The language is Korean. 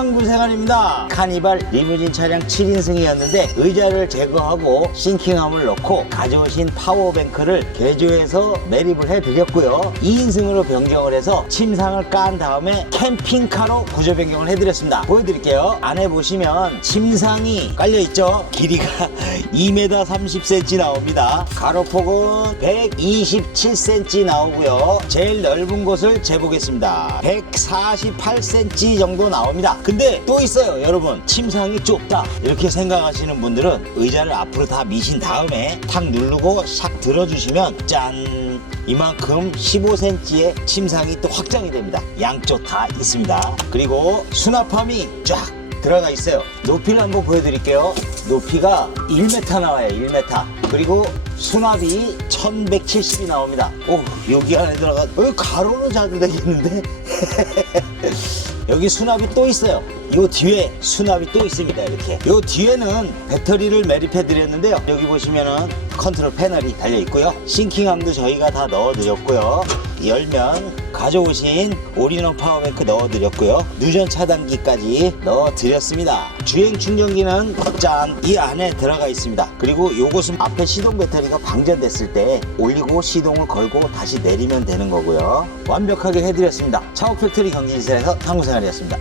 탐구 생활입니다. 카니발 리무진 차량 7인승이었는데 의자를 제거하고 싱킹함을 넣고 가져오신 파워뱅크를 개조해서 매립을 해드렸고요. 2인승으로 변경을 해서 침상을 깐 다음에 캠핑카로 구조 변경을 해드렸습니다. 보여드릴게요. 안에 보시면 침상이 깔려있죠. 길이가 2m 30cm 나옵니다. 가로폭은 127cm 나오고요. 제일 넓은 곳을 재보겠습니다. 148cm 정도 나옵니다. 근데 또 있어요, 여러분. 침상이 좁다. 이렇게 생각하시는 분들은 의자를 앞으로 다 미신 다음에 탁 누르고 샥 들어주시면 짠! 이만큼 15cm의 침상이 또 확장이 됩니다. 양쪽 다 있습니다. 그리고 수납함이 쫙 들어가 있어요. 높이를 한번 보여드릴게요. 높이가 1m 나와요, 1m. 그리고 수납이 1170이 나옵니다. 오, 여기 안에 들어가, 어, 가로로 자도 되겠는데? 여기 수납이 또 있어요. 요 뒤에 수납이 또 있습니다. 이렇게. 요 뒤에는 배터리를 매립해 드렸는데요. 여기 보시면은 컨트롤 패널이 달려 있고요. 싱킹함도 저희가 다 넣어 드렸고요. 열면 가져오신 올인원 파워뱅크 넣어 드렸고요. 누전 차단기까지 넣어 드렸습니다. 주행 충전기는 짠! 이 안에 들어가 있습니다. 그리고 요것은 앞에 시동 배터리가 방전됐을 때 올리고 시동을 걸고 다시 내리면 되는 거고요. 완벽하게 해드렸습니다. 차오 팩토리 경기지사에서 탐구생활이었습니다.